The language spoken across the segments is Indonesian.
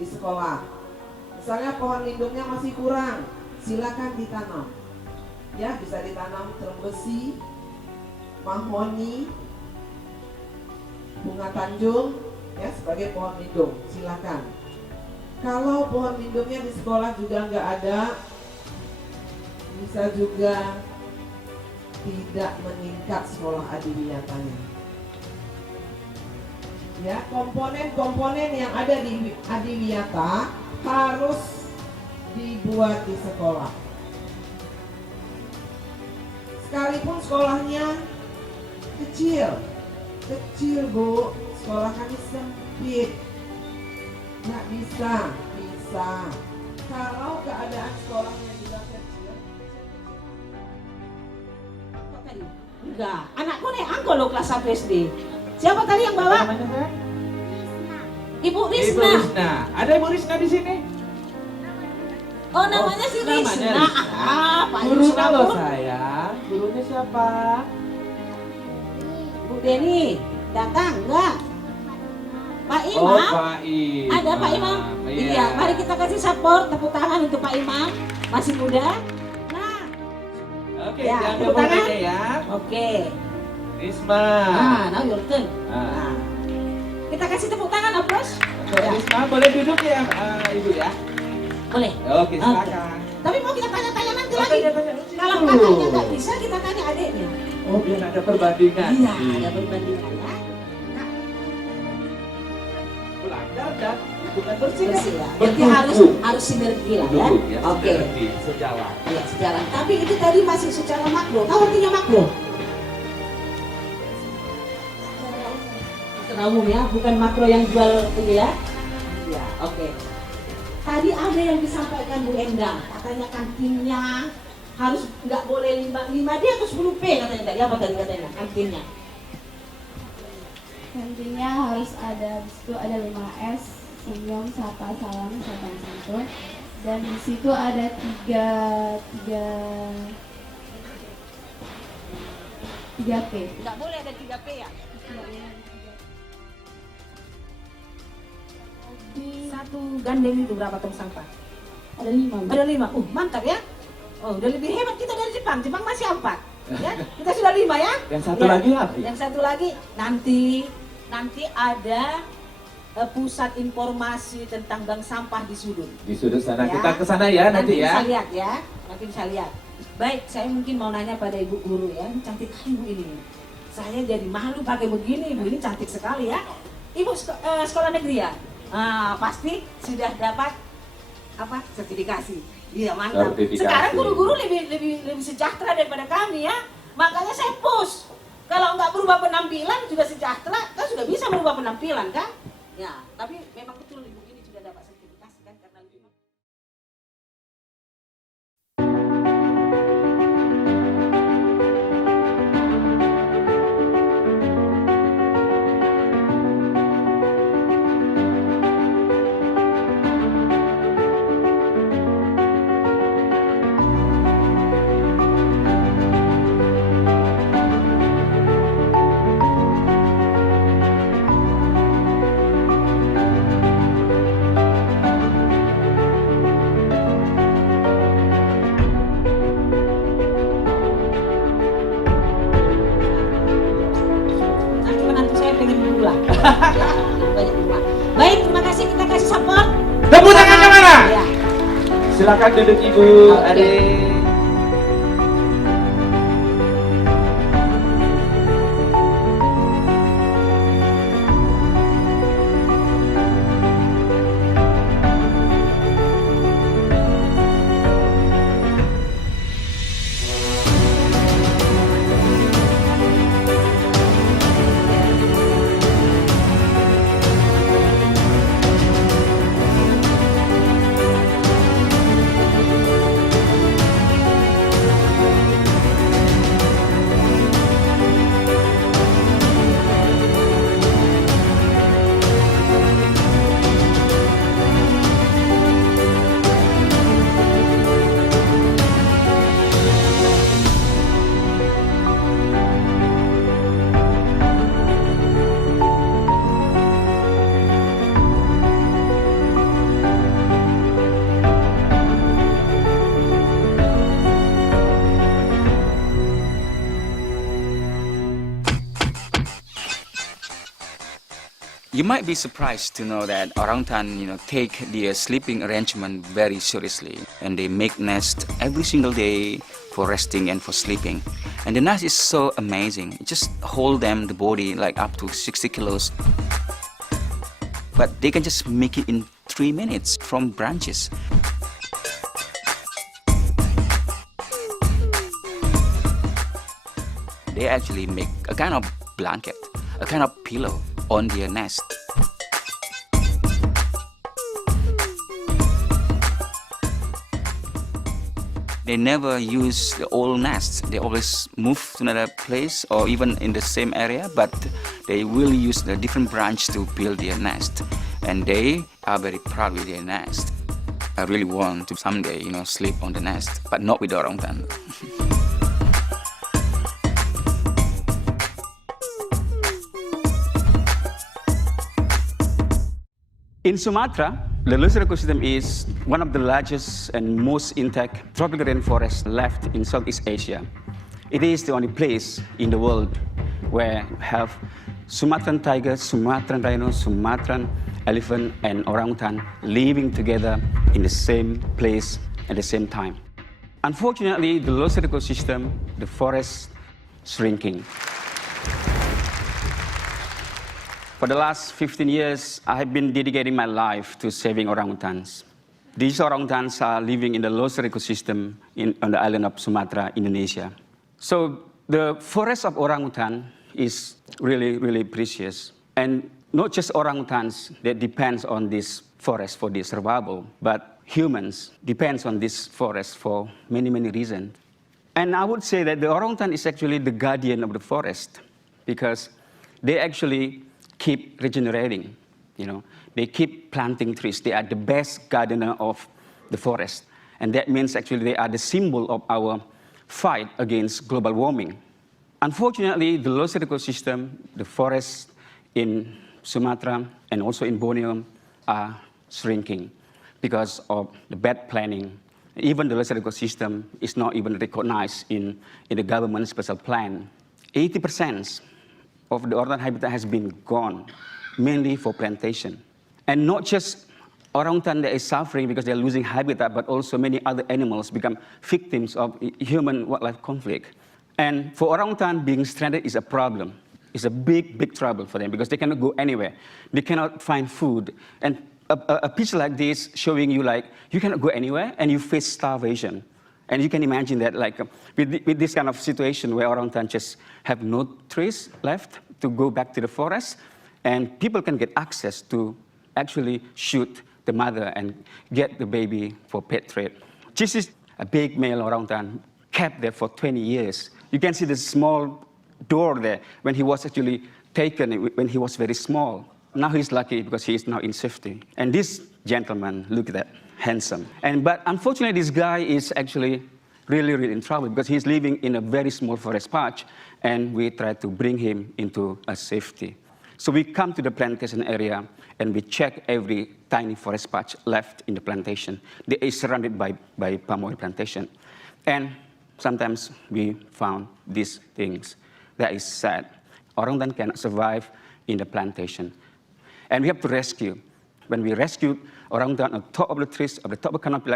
di sekolah. Misalnya pohon lindungnya masih kurang, silakan ditanam. Ya, bisa ditanam terumbu besi, mahoni, bunga tanjung, ya sebagai pohon lindung, silakan. Kalau pohon lindungnya di sekolah juga nggak ada, bisa juga tidak meningkat sekolah adiwiyatanya. Ya, komponen-komponen yang ada di adiwiyata harus dibuat di sekolah. Sekalipun sekolahnya kecil Bu, sekolah kami sempit, nggak bisa. Kalau keadaan sekolahnya juga kecil. Kok tadi? Enggak, anakku nih angkol lo kelas 1 SD. Siapa tadi yang bawa? Ibu Risna. Ibu Risna. Ada Ibu Risna di sini? Oh, namanya si Namanya Risna. Risna. Pak Guru Risna lo pun. sayang. Gurunya siapa? Bu Deni, datang enggak? Pak Oh, Imam? Pak Imam. Ada Pak Imam? Iya, mari kita kasih support, tepuk tangan untuk Pak Imam. Masih muda. Nah, Oke, Ya, jangan tepuk tangan. aja ya. oke. Risma. Now your turn. Ah. Nah. Kita kasih tepuk tangan, aplos. Untuk Risma boleh duduk ya, Ibu ya? Boleh. Oke, silakan. Tapi mau kita tanya-tanya nanti Oke, lagi. tanya-tanya. Kalau kakaknya nggak bisa, kita tanya adiknya. Oh, biar ada perbandingan. Iya, ada perbandingan ya. Belajar dan bukan Bersih bersih. ya. Jadi harus sinergi lah ya. Duduk ya, Oke. sinergi, sejalan. Ya, sejalan. Tapi itu tadi masih secara makro. Tahu artinya makro? Secara umum ya, bukan makro yang jual itu ya. Ya, oke. Tadi ada yang disampaikan Bu Endang, katanya kantinnya harus nggak boleh 5D atau 10P katanya tadi. Apa tadi katanya kantinnya? Kantinnya harus ada, di situ ada 5S, senyum, sapa, salam, sopan santun. Dan di situ ada tiga P. Nggak boleh ada 3P ya? Satu gandeng itu berapa tong sampah? Ada 5. Ada 5. Mantap ya. Oh, udah lebih hebat kita dari Jepang. Jepang masih 4. Ya, kita sudah 5 ya. Yang satu Ya. lagi apa? Yang satu lagi nanti ada pusat informasi tentang bank sampah di sudut. Di sudut sana Ya. kita ke sana ya nanti ya. Bisa lihat ya. Nanti bisa lihat. Baik, saya mungkin mau nanya pada Ibu Guru ya. Ini cantik kali Ibu ini. Saya jadi malu pakai begini. Ibu ini cantik sekali ya. Ibu sekolah negeri ya? Pasti sudah dapat apa? Sertifikasi. Iya, mantap. Sertifikasi. Sekarang guru-guru lebih sejahtera daripada kami ya. Makanya saya push. Kalau nggak berubah penampilan juga sejahtera, kan sudah bisa berubah penampilan kan? Ya, tapi memang betul Ibu ini sudah dapat sertifikasi kan karena lebih. Nanti menantu saya pengen dulu lah. Banyak di rumah. Baik, terima kasih, kita kasih support. Tepuk tangan kemana? Ya. Silakan duduk Ibu, Oke. Adik. You might be surprised to know that orangutan, take their sleeping arrangement very seriously, and they make nest every single day for resting and for sleeping. And the nest is so amazing. It just hold them the body like up to 60 kilos. But they can just make it in 3 minutes from branches. They actually make a kind of blanket, a kind of pillow on their nest. They never use the old nest. They always move to another place or even in the same area, but they will use the different branch to build their nest. And they are very proud with their nest. I really want to someday, sleep on the nest, but not with the orangutan. In Sumatra, the Leuser ecosystem is one of the largest and most intact tropical rainforests left in Southeast Asia. It is the only place in the world where we have Sumatran tiger, Sumatran rhino, Sumatran elephant, and orangutan living together in the same place at the same time. Unfortunately, the Leuser ecosystem, the forest, shrinking. For the last 15 years, I have been dedicating my life to saving orangutans. These orangutans are living in the Leuser ecosystem on the island of Sumatra, Indonesia. So the forest of orangutan is really, really precious. And not just orangutans that depends on this forest for their survival, but humans depends on this forest for many, many reasons. And I would say that the orangutan is actually the guardian of the forest because they actually keep regenerating, They keep planting trees. They are the best gardener of the forest. And that means actually they are the symbol of our fight against global warming. Unfortunately, the Leuser ecosystem, the forests in Sumatra and also in Borneo are shrinking because of the bad planning. Even the Leuser ecosystem is not even recognized in the government special plan. 80% of the orangutan habitat has been gone, mainly for plantation. And not just orangutan that is suffering because they're losing habitat, but also many other animals become victims of human-wildlife conflict. And for orangutan, being stranded is a problem. It's a big, big trouble for them because they cannot go anywhere. They cannot find food. And a picture like this showing you you cannot go anywhere and you face starvation. And you can imagine that with this kind of situation where orangutan just have no trees left to go back to the forest, and people can get access to actually shoot the mother and get the baby for pet trade. This is a big male orangutan kept there for 20 years. You can see the small door there when he was actually taken when he was very small. Now he's lucky because he is now in safety. And this gentleman, look at that. Handsome. But unfortunately, this guy is actually really, really in trouble because he's living in a very small forest patch, and we try to bring him into a safety. So we come to the plantation area, and we check every tiny forest patch left in the plantation. They are surrounded by palm oil plantation. And sometimes we found these things. That is sad. Orangutan cannot survive in the plantation. And we have to rescue. When we rescue orangutan on top of the trees, on the top of the canopy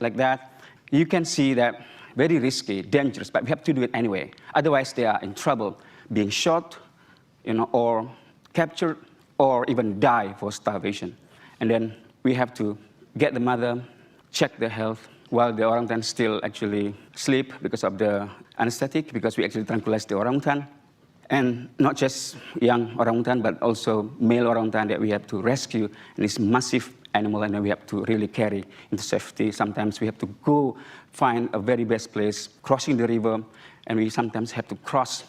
like that, you can see that very risky, dangerous, but we have to do it anyway. Otherwise, they are in trouble, being shot, or captured, or even die for starvation. And then we have to get the mother, check their health, while the orangutan still actually sleep because of the anesthetic, because we actually tranquilize the orangutan. And not just young orangutan, but also male orangutan that we have to rescue. And this massive animal, and then we have to really carry into safety. Sometimes we have to go find a very best place, crossing the river, and we sometimes have to cross,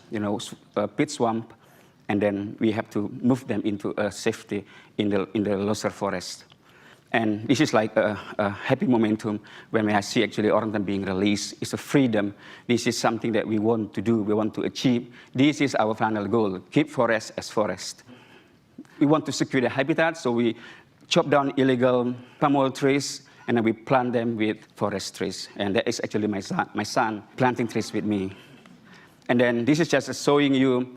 a pit swamp, and then we have to move them into a safety in the Leuser forest. And this is like a happy momentum when I see actually orangutan being released. It's a freedom. This is something that we want to do, we want to achieve. This is our final goal, keep forest as forest. We want to secure the habitat, so we chop down illegal palm oil trees, and then we plant them with forest trees. And that is actually my son planting trees with me. And then this is just showing you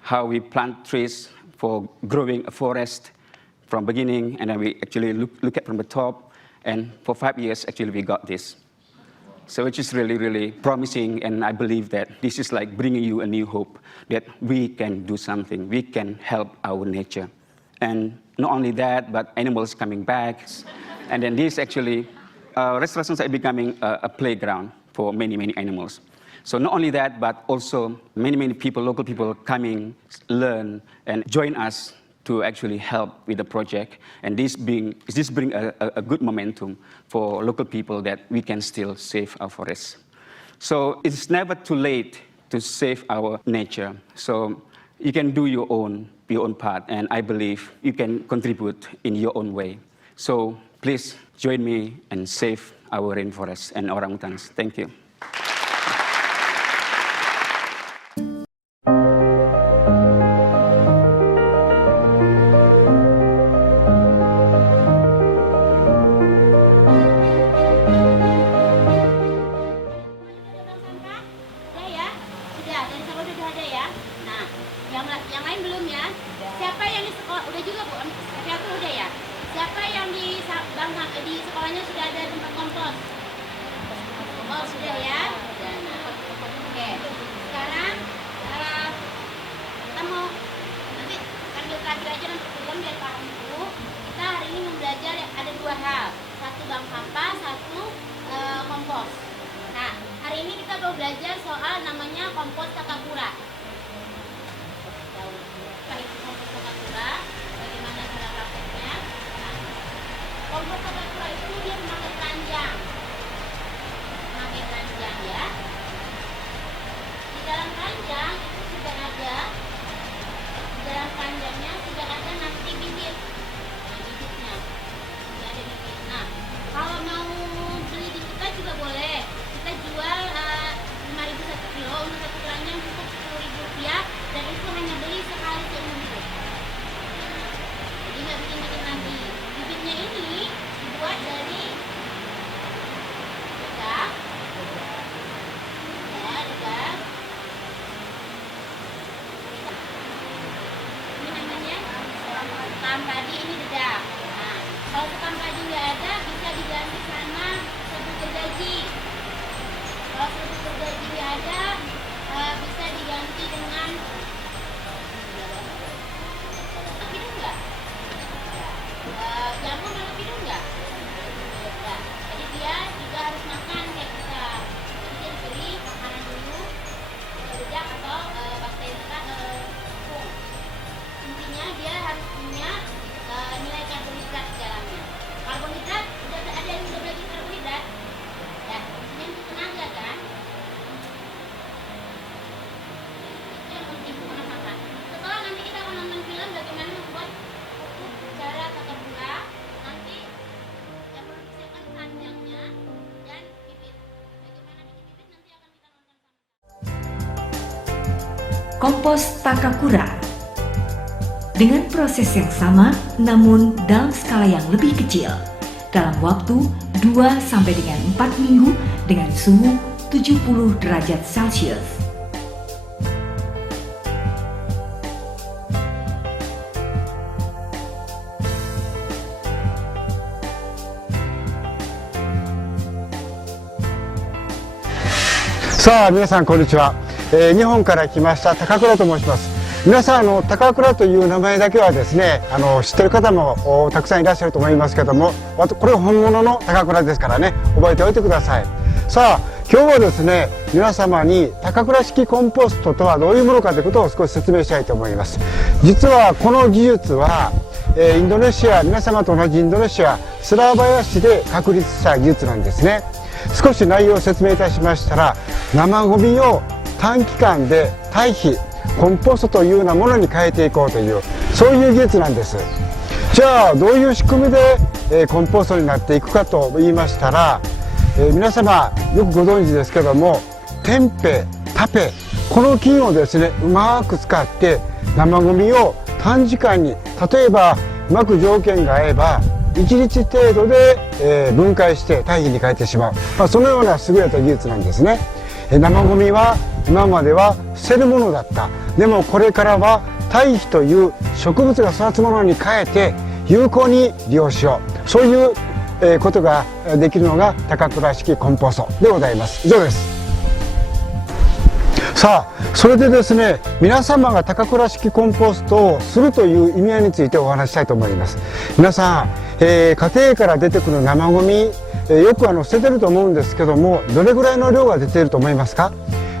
how we plant trees for growing a forest from beginning, and then we actually look at from the top, and for 5 years, actually, we got this. So which is really, really promising, and I believe that this is like bringing you a new hope, that we can do something, we can help our nature. And not only that, but animals coming back, and then this actually, restorations are becoming a playground for many, many animals. So not only that, but also many, many people, local people coming, learn, and join us to actually help with the project. And this bring a good momentum for local people that we can still save our forests. So it's never too late to save our nature. So you can do your own part, and I believe you can contribute in your own way. So please join me and save our rainforests and orangutans. Thank you. Yang lain belum ya? Siapa yang di sekolah udah juga Bu? Siapa udah ya? Siapa yang di sekolahnya sudah ada tempat kompos? Oh sudah ya? Oke. Sekarang kita mau nanti sambil terakhir aja nanti film biar paham dulu. Kita hari ini mau belajar ada 2 hal, satu bank sampah, satu kompos. Nah hari ini kita mau belajar soal namanya kompos Takakura. Bagaimana cara prakteknya? Nah, kompos Takakura itu dia memakai keranjang, ya. Di dalam keranjang itu sudah ada, di dalam keranjangnya sudah ada nanti bibit, bibitnya, sudah ada bibit. Nah, kalau mau beli di kita juga boleh. Kita jual 5.000 1 kilo untuk 1 keranjang cukup Rp10.000 dan itu hanya beli sekali seumur hidup. Jadi nggak bikin lagi. Bibitnya ini dibuat dari dedak, ya dedak. Ini namanya sekam padi, ini dedak. Nah, kalau sekam padi nggak ada bisa diganti sama serbuk gergaji. Kalau serbuk gergaji nggak ada bisa diganti dengan hidung nggak? Jamu masuk hidung nggak? Ya. Jadi dia juga harus makan kayak kita. Jadi dia diberi makanan dulu, dedak atau bakteri tepung. Intinya dia harus punya nilai karbohidrat di dalamnya. Karbohidrat udah ada yang udah belajar karbohidrat. Ya, intinya untuk tenaga kan. Setelah nanti kita akan nonton film bagaimana membuat cara Takakura, nanti yang mempersiapkan keranjangnya dan bibit. Bagaimana bikin bibit nanti akan kita nonton sama-sama. Kompos Takakura dengan proses yang sama namun dalam skala yang lebih kecil dalam waktu 2 sampai dengan 4 minggu dengan suhu 70 derajat Celcius.さあ皆さんこんにちは、日本から来ました高倉と申します。皆さん高倉という名前だけはですね知ってる方もたくさんいらっしゃると思いますけども、これは本物の高倉ですからね、覚えておいてください。さあ今日はですね皆様に高倉式コンポストとはどういうものかということを少し説明したいと思います。実はこの技術はインドネシア、皆様と同じインドネシアスラーバヤ市で確立した技術なんですね。少し内容を説明いたしましたら、生ゴミを短期間で堆肥、コンポストというようなものに変えていこうという、そういう技術なんです。じゃあどういう仕組みで、コンポストになっていくかと言いましたら、皆様よくご存知ですけども、テンペ、タペ、この菌をですねうまく使って生ゴミを短時間に、例えばうまく条件が合えば1日程度で、分解して堆肥に変えてしまう、そのような優れた技術なんですね。生ゴミは今までは捨てるものだった。でもこれからは堆肥という植物が育つものに変えて有効に利用しよう、そういうことができるのが高倉式コンポストでございます。以上です。さあ、それでですね、皆様が高倉式コンポストをするという意味合いについてお話したいと思います。皆さん、家庭から出てくる生ゴミ、よく捨ててると思うんですけども、どれぐらいの量が出ていると思いますか？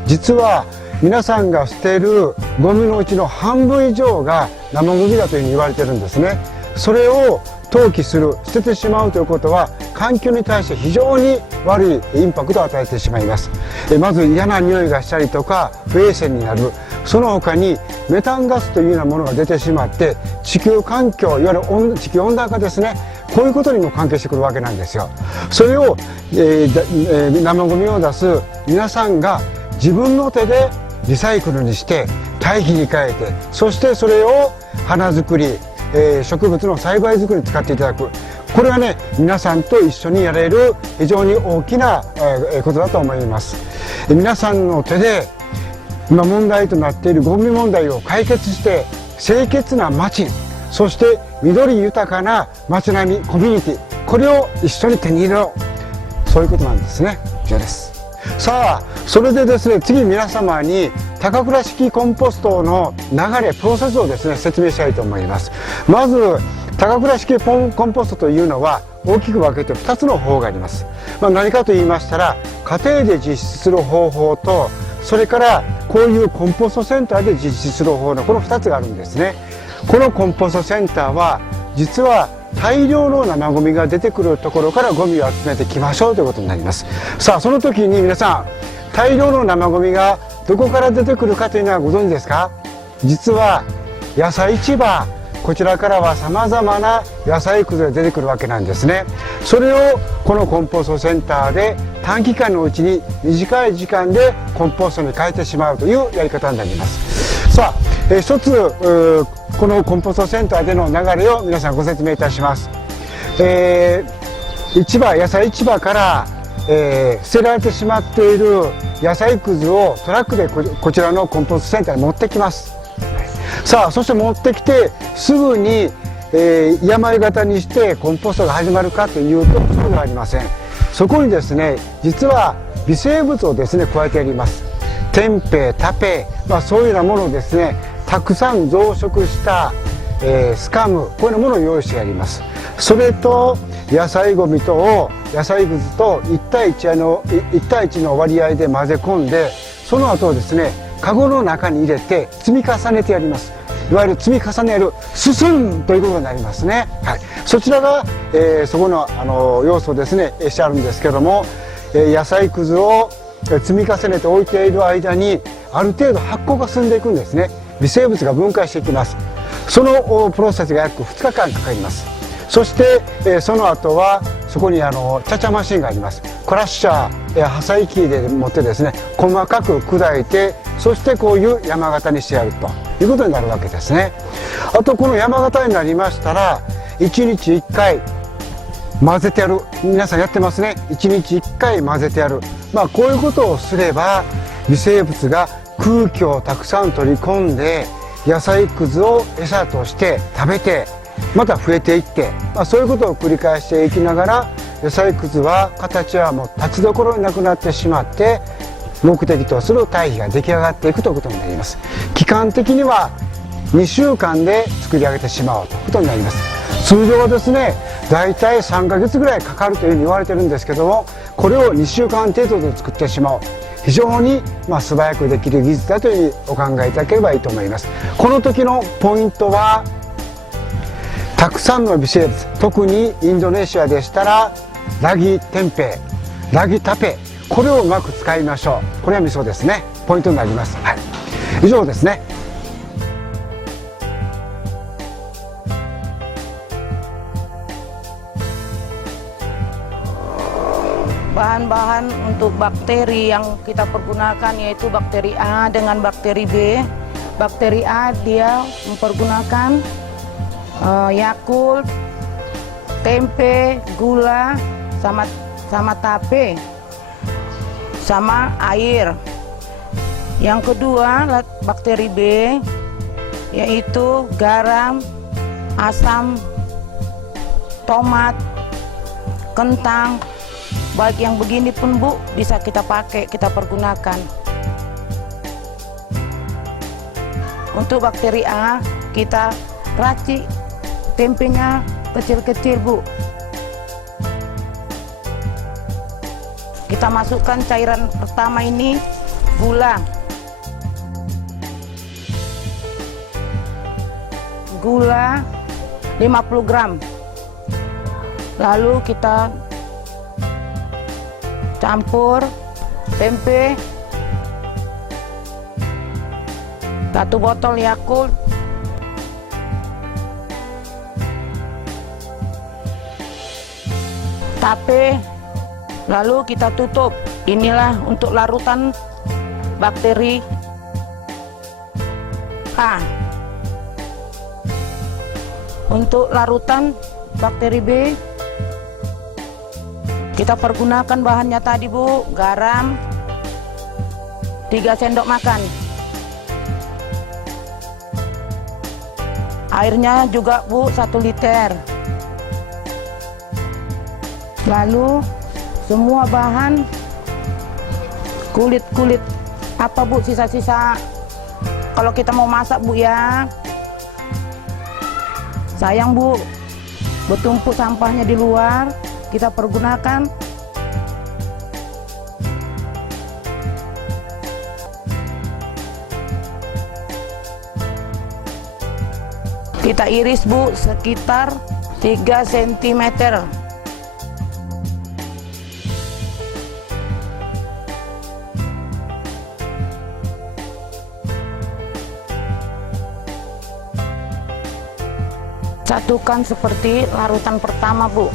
実は皆さんが捨てるゴミのうちの半分以上が生ゴミだというふうに言われてるんですね。それを投棄する、捨ててしまうということは環境に対して非常に悪いインパクトを与えてしまいます。まず嫌な匂いがしたりとか不衛生になる、その他にメタンガスというようなものが出てしまって地球環境、いわゆる地球温暖化ですね、こういうことにも関係してくるわけなんですよ。それを、生ゴミを出す皆さんが自分の手でリサイクルにして堆肥に変えて、そしてそれを花作り、植物の栽培作りに使っていただく、これはね、皆さんと一緒にやれる非常に大きなことだと思います。皆さんの手で今問題となっているゴミ問題を解決して清潔な街、そして緑豊かな街並み、コミュニティ、これを一緒に手に入れろ、そういうことなんですね。以上です。さあ、それでですね、次皆様に高倉式コンポストの流れ、プロセスをですね、説明したいと思います。まず高倉式コンポストというのは大きく分けて2つの方法があります。何かと言いましたら、家庭で実施する方法と、それからこういうコンポストセンターで実施する方法のこの2つがあるんですね。このコンポストセンターは実は大量の生ゴミが出てくるところからゴミを集めてきましょうということになります。さあ、その時に皆さん、大量の生ゴミがどこから出てくるかというのはご存知ですか？実は野菜市場、こちらからはさまざまな野菜くずが出てくるわけなんですね。それをこのコンポストセンターで短期間のうちに短い時間でコンポストに変えてしまうというやり方になります。さあ、一つこのコンポストセンターでの流れを皆さんご説明いたします。野菜市場から、捨てられてしまっている野菜くずをトラックでこちらのコンポストセンターに持ってきます。さあ、そして持ってきてすぐに、山型にしてコンポストが始まるかというとそうではありません。そこにですね、実は微生物をですね加えてあります。テンペ、タペ、そういうようなものをですねたくさん増殖した、スカム、こういうようなものを用意してあります。それと野菜ゴミとを野菜くずと1対1の割合で混ぜ込んで、その後ですねカゴの中に入れて積み重ねてやります。いわゆる積み重ねる進むということになりますね。はい、そちらが、そこの、要素ですねしてあるんですけども、野菜くずを積み重ねて置いている間にある程度発酵が進んでいくんですね。微生物が分解していきます。そのプロセスが約2日間かかります。そして、その後はそこにチャチャマシンがあります。クラッシャー、破砕機で持ってですね細かく砕いて、そしてこういう山形にしてやるということになるわけですね。あとこの山形になりましたら1日1回混ぜてやる。皆さんやってますね。1日1回混ぜてやる。こういうことをすれば微生物が空気をたくさん取り込んで野菜くずを餌として食べてまた増えていって、そういうことを繰り返していきながら野菜くずは形はもう立ちどころになくなってしまって目的とする堆肥が出来上がっていくということになります。期間的には2週間で作り上げてしまうということになります。通常はですねだいたい3ヶ月ぐらいかかるというふうに言われてるんですけども、これを2週間程度で作ってしまう、非常に素早くできる技術だというふうにお考えいただければいいと思います。この時のポイントはたくさんの微生物、特にインドネシアでしたらラギテンペイ、ラギタペ、これをうまく使いましょう。これは味噌ですね、ポイントになります。はい、以上ですね。Bahan-bahan untuk bakteri yang kita pergunakan yaitu bakteri A dengan bakteri B. Bakteri A dia mempergunakan Yakult, tempe, gula, sama tape, sama air. Yang kedua bakteri B yaitu garam, asam, tomat, kentang. Baik yang begini pun Bu bisa kita pakai, kita pergunakan. Untuk bakteri A kita racik tempenya kecil-kecil Bu. Kita masukkan cairan pertama ini gula. Gula 50 gram. Lalu kita campur tempe, 1 botol Yakult, tape, lalu kita tutup. Inilah untuk larutan bakteri A. Untuk larutan bakteri B, kita pergunakan bahannya tadi Bu, garam 3 sendok makan. Airnya juga Bu 1 liter. Lalu semua bahan, kulit-kulit apa Bu, sisa-sisa kalau kita mau masak Bu ya. Sayang Bu, bertumpuk sampahnya di luar, kita pergunakan. Kita iris Bu sekitar 3 cm. Satukan seperti larutan pertama Bu.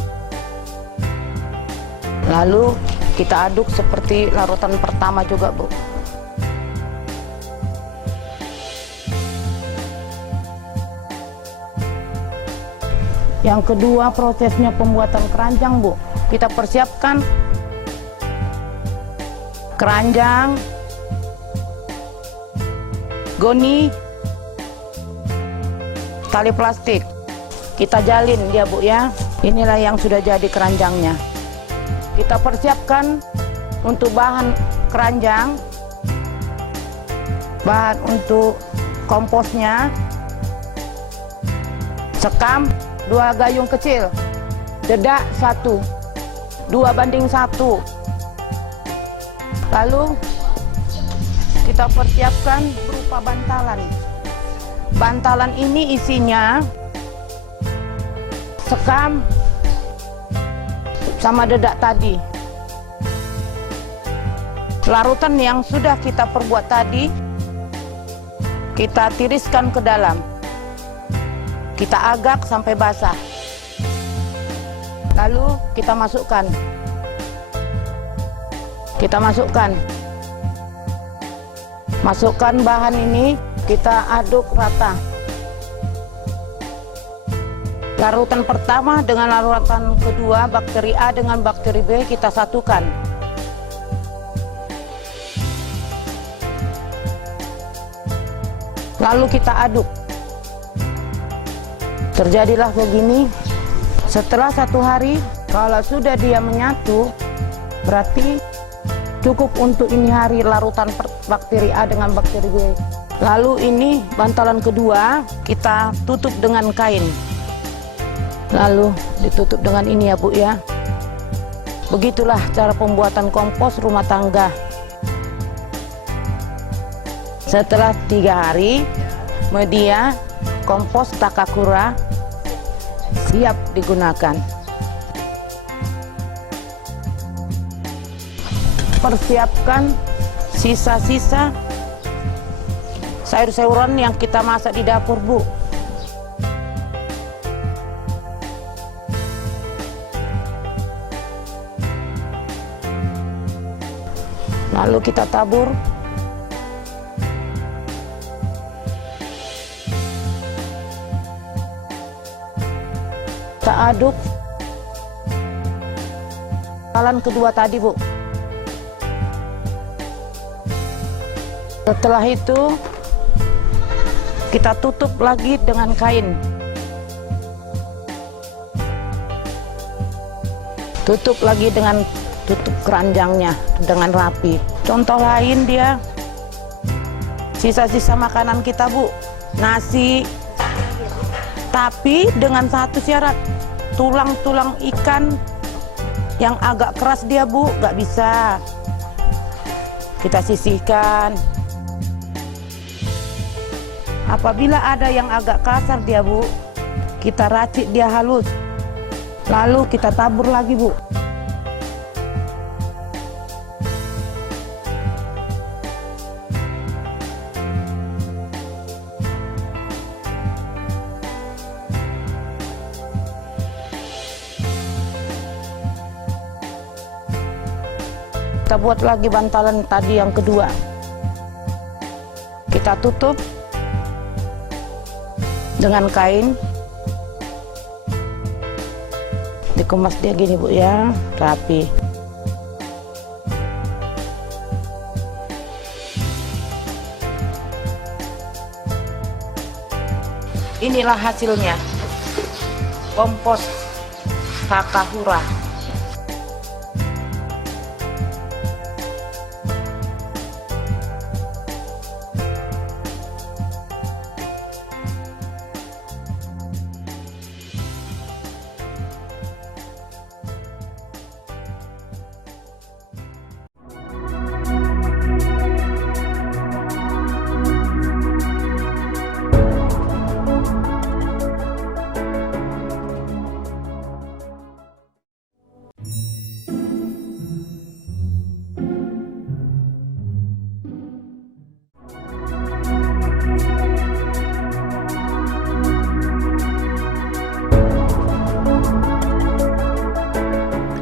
Lalu kita aduk seperti larutan pertama juga Bu. Yang kedua prosesnya pembuatan keranjang Bu. Kita persiapkan keranjang, goni, tali plastik. Kita jalin dia Bu ya. Inilah yang sudah jadi keranjangnya. Kita persiapkan untuk bahan keranjang, bahan untuk komposnya, sekam 2 gayung kecil, dedak 1, 2:1. Lalu kita persiapkan berupa bantalan. Bantalan ini isinya sekam sama dedak tadi. Larutan yang sudah kita perbuat tadi kita tiriskan ke dalam. Kita agak sampai basah. Lalu kita masukkan. Masukkan bahan ini, kita aduk rata. Larutan pertama dengan larutan kedua, bakteri A dengan bakteri B kita satukan. Lalu kita aduk. Terjadilah begini. Setelah 1 hari, kalau sudah dia menyatu, berarti cukup untuk ini hari larutan bakteri A dengan bakteri B. Lalu ini bantalan kedua, kita tutup dengan kain. Lalu ditutup dengan ini ya Bu ya. Begitulah cara pembuatan kompos rumah tangga. Setelah 3 hari, media kompos Takakura siap digunakan. Persiapkan sisa-sisa sayur-sayuran yang kita masak di dapur Bu. Lalu kita tabur. Kita aduk. Bantalan kedua tadi Bu. Setelah itu Kita tutup lagi dengan kain. Tutup lagi dengan tutup keranjangnya dengan rapi. Contoh lain dia sisa-sisa makanan kita, Bu. Nasi. Tapi dengan satu syarat, tulang-tulang ikan yang agak keras dia, Bu, nggak bisa. Kita sisihkan. Apabila ada yang agak kasar dia, Bu, kita racik dia halus. Lalu kita tabur lagi, Bu. Kita buat lagi bantalan tadi yang kedua. Kita tutup dengan kain. Dikemas dia gini, Bu, ya, rapi. Inilah hasilnya. Kompos Takahura.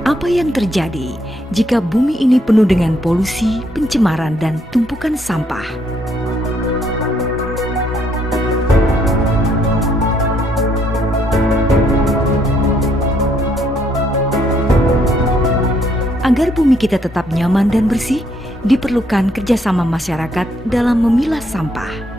Apa yang terjadi jika bumi ini penuh dengan polusi, pencemaran, dan tumpukan sampah? Agar bumi kita tetap nyaman dan bersih, diperlukan kerjasama masyarakat dalam memilah sampah.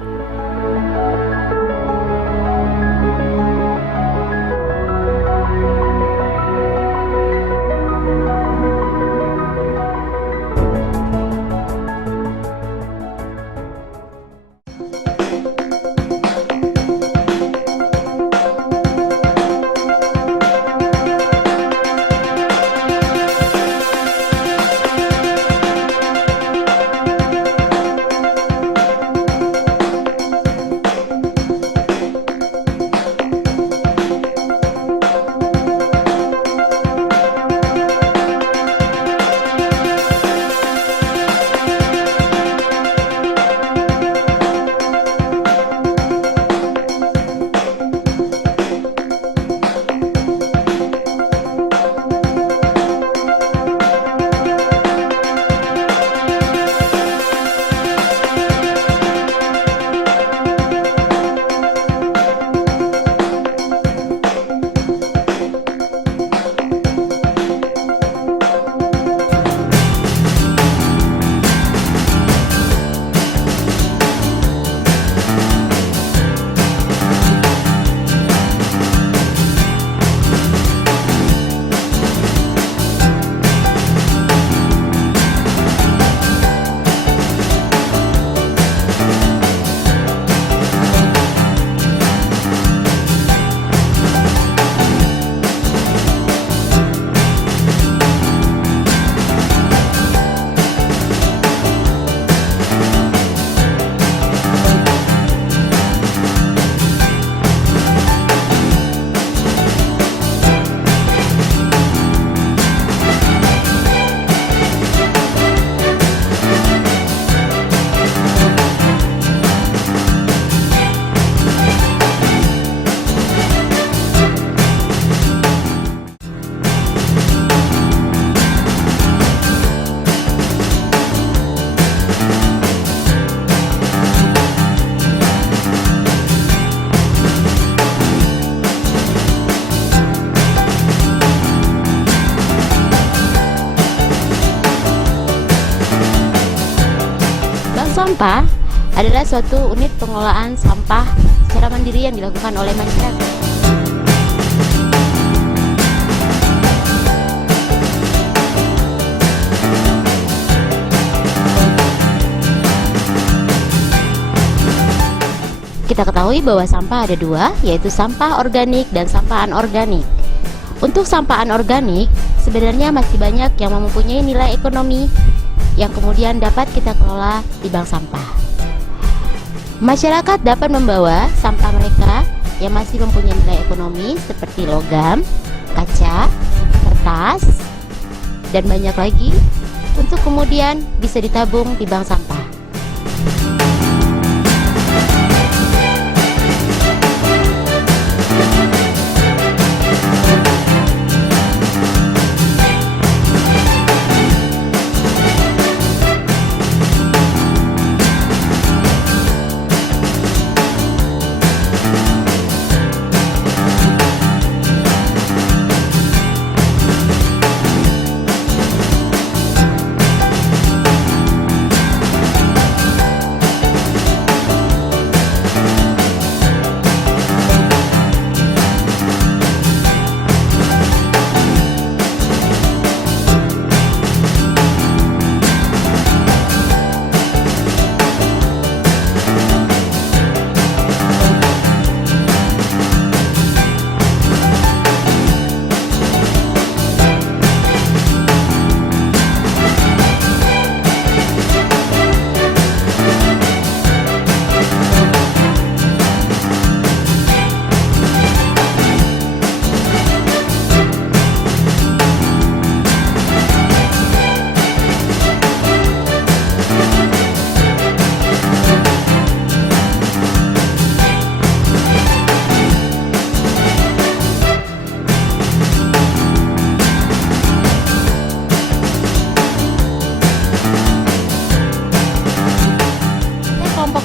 Sampah adalah suatu unit pengelolaan sampah secara mandiri yang dilakukan oleh masyarakat. Kita ketahui bahwa sampah ada dua, yaitu sampah organik dan sampah anorganik. Untuk sampah anorganik, sebenarnya masih banyak yang mempunyai nilai ekonomi yang kemudian dapat kita kelola di bank sampah. Masyarakat dapat membawa sampah mereka yang masih mempunyai nilai ekonomi seperti logam, kaca, kertas, dan banyak lagi untuk kemudian bisa ditabung di bank sampah.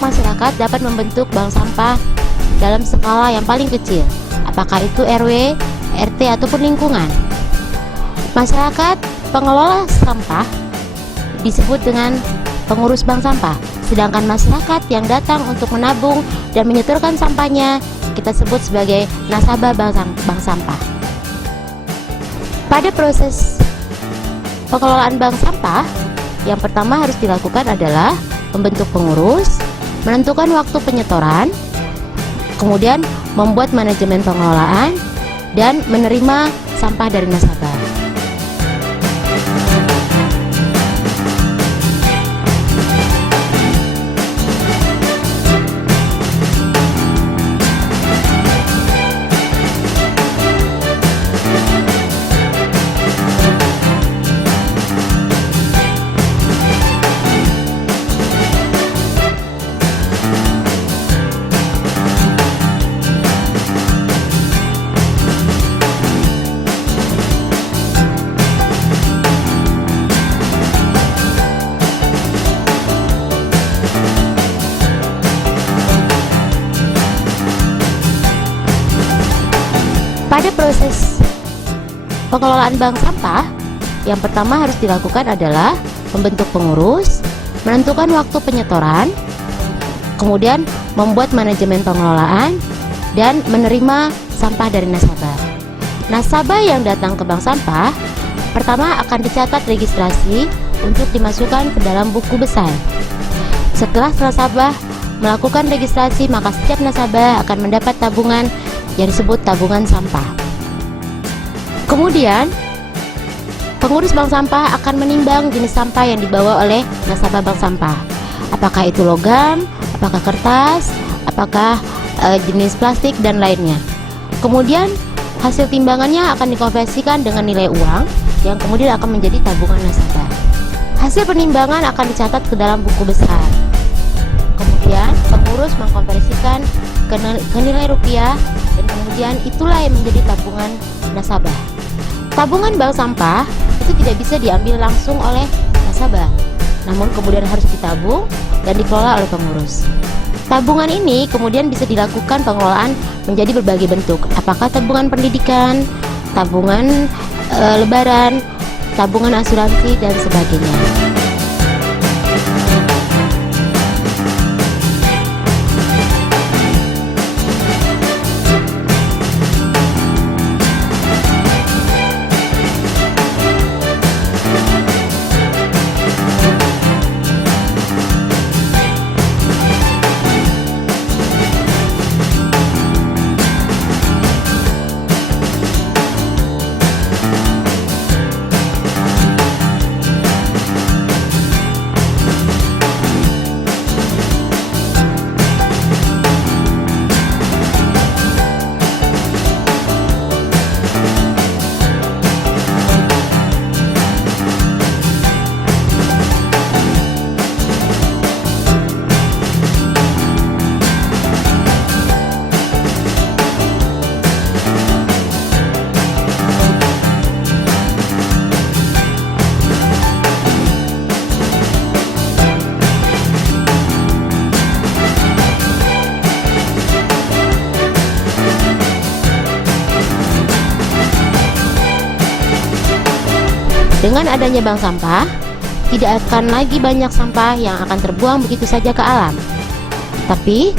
Masyarakat dapat membentuk bank sampah dalam skala yang paling kecil, apakah itu RW, RT ataupun lingkungan. Masyarakat pengelola sampah disebut dengan pengurus bank sampah, sedangkan masyarakat yang datang untuk menabung dan menyetorkan sampahnya kita sebut sebagai nasabah bank sampah. Pada proses pengelolaan bank sampah, yang pertama harus dilakukan adalah membentuk pengurus, menentukan waktu penyetoran, kemudian membuat manajemen pengelolaan, dan menerima sampah dari nasabah. Pada proses pengelolaan bank sampah, yang pertama harus dilakukan adalah membentuk pengurus, menentukan waktu penyetoran, kemudian membuat manajemen pengelolaan, dan menerima sampah dari nasabah. Nasabah yang datang ke bank sampah, pertama akan dicatat registrasi untuk dimasukkan ke dalam buku besar. Setelah nasabah melakukan registrasi, maka setiap nasabah akan mendapat tabungan yang disebut tabungan sampah. Kemudian, pengurus bank sampah akan menimbang jenis sampah yang dibawa oleh nasabah bank sampah. Apakah itu logam, apakah kertas, apakah jenis plastik, dan lainnya. Kemudian, hasil timbangannya akan dikonversikan dengan nilai uang yang kemudian akan menjadi tabungan nasabah. Hasil penimbangan akan dicatat ke dalam buku besar. Kemudian, pengurus mengkonversikan ke nilai rupiah, dan kemudian itulah yang menjadi tabungan nasabah. Tabungan bank sampah itu tidak bisa diambil langsung oleh nasabah, namun kemudian harus ditabung dan dikelola oleh pengurus. Tabungan ini kemudian bisa dilakukan pengelolaan menjadi berbagai bentuk, apakah tabungan pendidikan, tabungan lebaran, tabungan asuransi, dan sebagainya. Dengan adanya bank sampah, tidak akan lagi banyak sampah yang akan terbuang begitu saja ke alam. Tapi,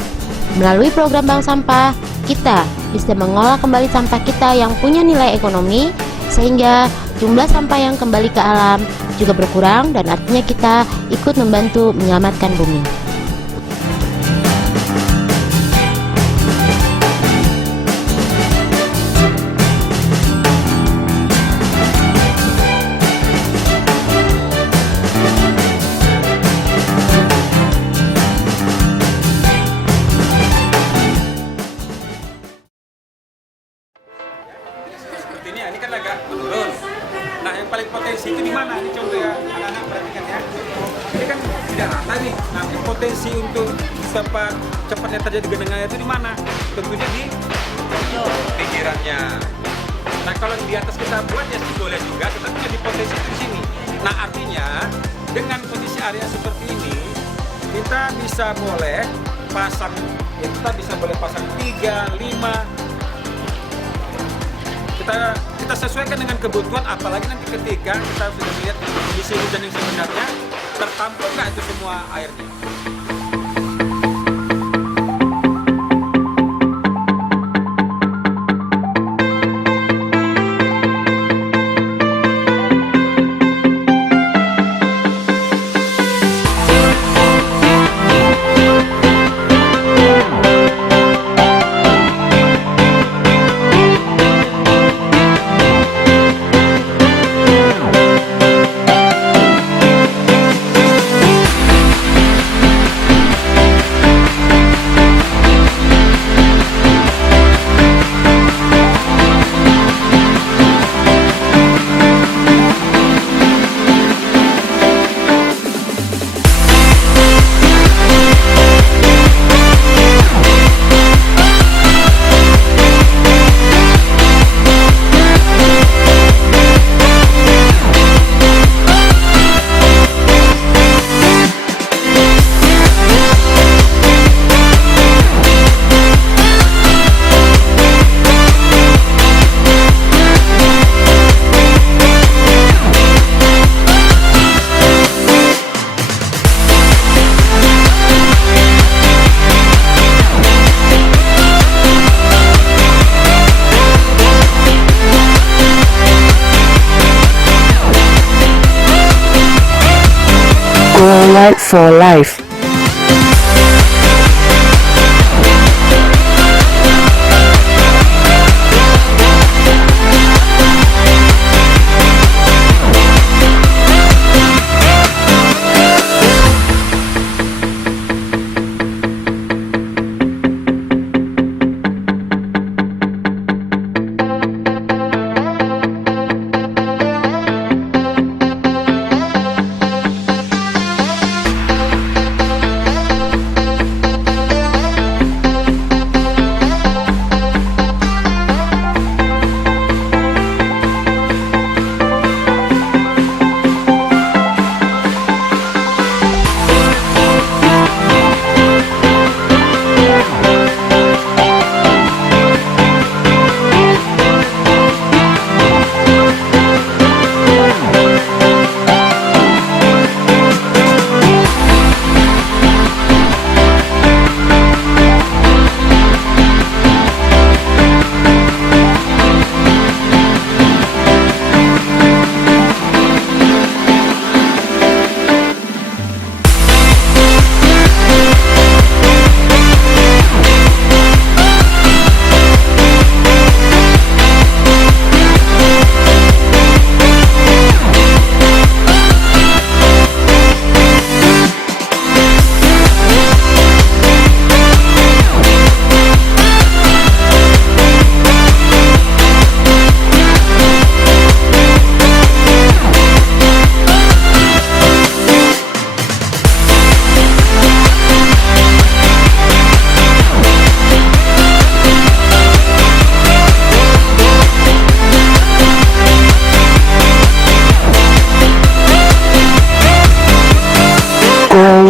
melalui program bank sampah, kita bisa mengolah kembali sampah kita yang punya nilai ekonomi, sehingga jumlah sampah yang kembali ke alam juga berkurang, dan artinya kita ikut membantu menyelamatkan bumi. Ini kan agak menurun. Nah, yang paling potensi itu di mana? Ini contoh ya, anak-anak perhatikan ya. Ini kan tidak rata nih. Nah, potensi untuk cepatnya terjadi genangan itu di mana? Tentunya di pinggirannya. Nah, kalau di atas kita buat ya boleh juga, tetapi jadi potensi itu di sini. Nah, artinya dengan kondisi area seperti ini, kita bisa boleh pasang 3, 5. Kita sesuaikan dengan kebutuhan, apalagi nanti ketika kita sudah lihat kondisi hujan yang sebenarnya, tertampung nggak itu semua airnya. Light for Life.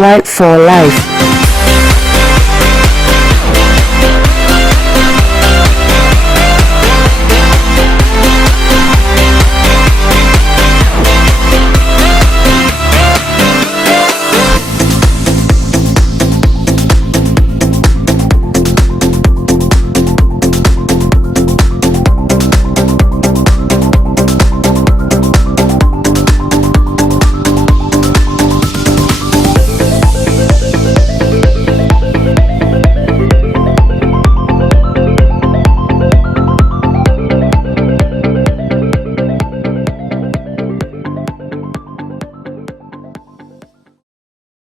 Light for Life.